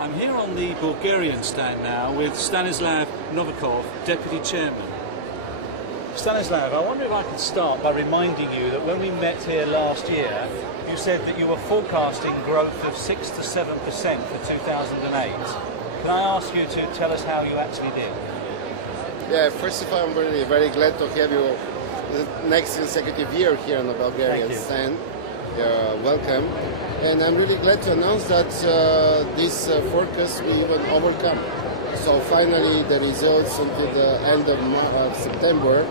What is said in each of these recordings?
I'm here on the Bulgarian stand now with Stanislav Novakov, Deputy Chairman. Stanislav, I wonder if I could start by reminding you that when we met here last year, you said that you were forecasting growth of 6 to 7% for 2008. Can I ask you to tell us how you actually did? Yeah, first of all, I'm really very glad to have you the next consecutive year here on the Bulgarian stand. You're welcome. And I'm really glad to announce that this forecast we even overcome. So finally the results until the end of September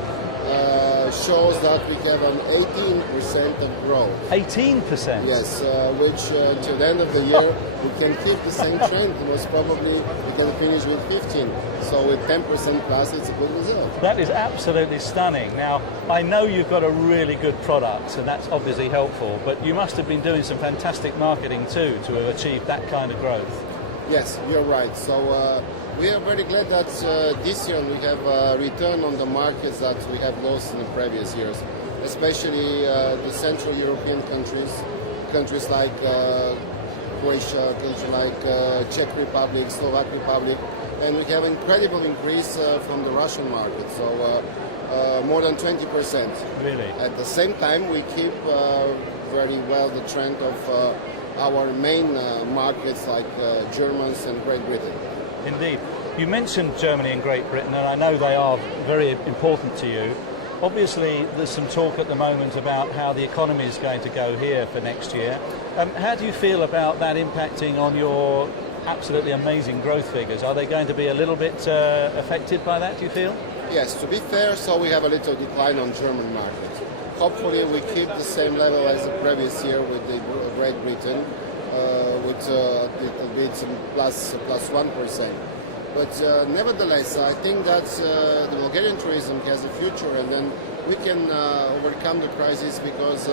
shows that we have an 18% of growth. 18%? Yes, which to the end of the year we can keep the same trend. Most probably we can finish with 15. So with 10% plus, it's a good result. That is absolutely stunning. Now, I know you've got a really good product, and that's obviously helpful, but you must have been doing some fantastic marketing too to have achieved that kind of growth. Yes, you're right. So we are very glad that this year we have a return on the markets that we have lost in the previous years, especially the Central European countries like Croatia, countries like Czech Republic, Slovak Republic, and we have incredible increase from the Russian market, so more than 20%. Really? At the same time, we keep very well the trend of our main markets like Germans and Great Britain. Indeed. You mentioned Germany and Great Britain, and I know they are very important to you. Obviously, there's some talk at the moment about how the economy is going to go here for next year. How do you feel about that impacting on your absolutely amazing growth figures? Are they going to be a little bit affected by that, do you feel? Yes, to be fair, so we have a little decline on German market. Hopefully we keep the same level as the previous year with the Great Britain, with a little bit plus 1%. But nevertheless, I think that the Bulgarian tourism has a future, and then we can overcome the crisis because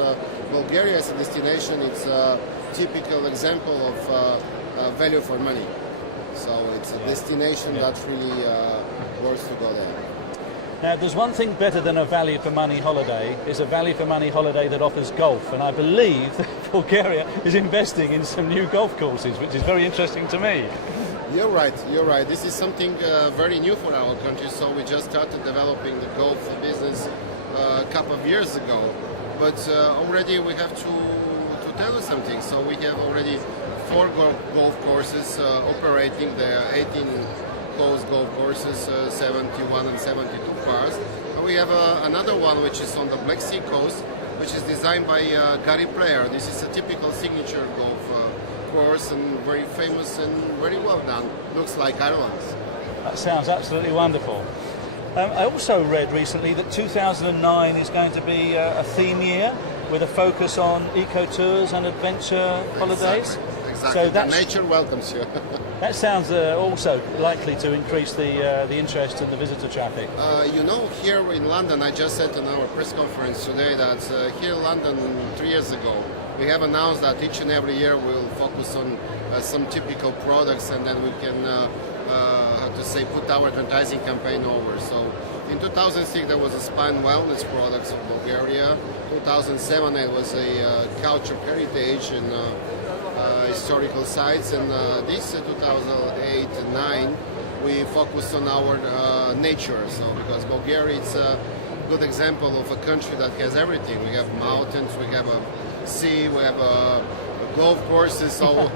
Bulgaria as a destination, it's a typical example of value for money. So it's a destination that really worth to go there. Now, there's one thing better than a value for money holiday, is a value for money holiday that offers golf, and I believe that Bulgaria is investing in some new golf courses, which is very interesting to me. You're right. This is something very new for our country, so we just started developing the golf business a couple of years ago. But already we have to tell you something. So we have already 4 golf courses operating. There are 18 closed golf courses, 71 and 72 pars. And we have another one which is on the Black Sea coast, which is designed by Gary Player. This is a typical signature golf course and very famous and very well done. Looks like Ireland. That sounds absolutely wonderful. I also read recently that 2009 is going to be a theme year with a focus on eco-tours and adventure holidays. Exactly. So the nature welcomes you. That sounds also likely to increase the interest in the visitor traffic. You know, here in London, I just said in our press conference today that here in London 3 years ago, we have announced that each and every year we'll focus on some typical products, and then we can, how to say, put our advertising campaign over. So in 2006 there was a spa and wellness products of Bulgaria. 2007 it was a culture heritage and historical sites, and this 2008 and 2009 we focused on our nature. So because Bulgaria is a good example of a country that has everything. We have mountains, we have a sea, we have golf courses, so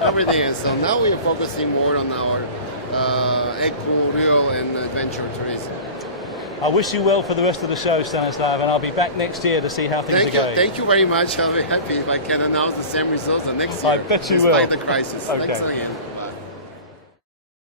everything. So now we are focusing more on our eco, real and adventure tourism. I wish you well for the rest of the show, Stanislav, and I'll be back next year to see how things are going. Thank you very much. I'll be happy if I can announce the same results the next year. I bet you will. Despite the crisis. Okay. Thanks again.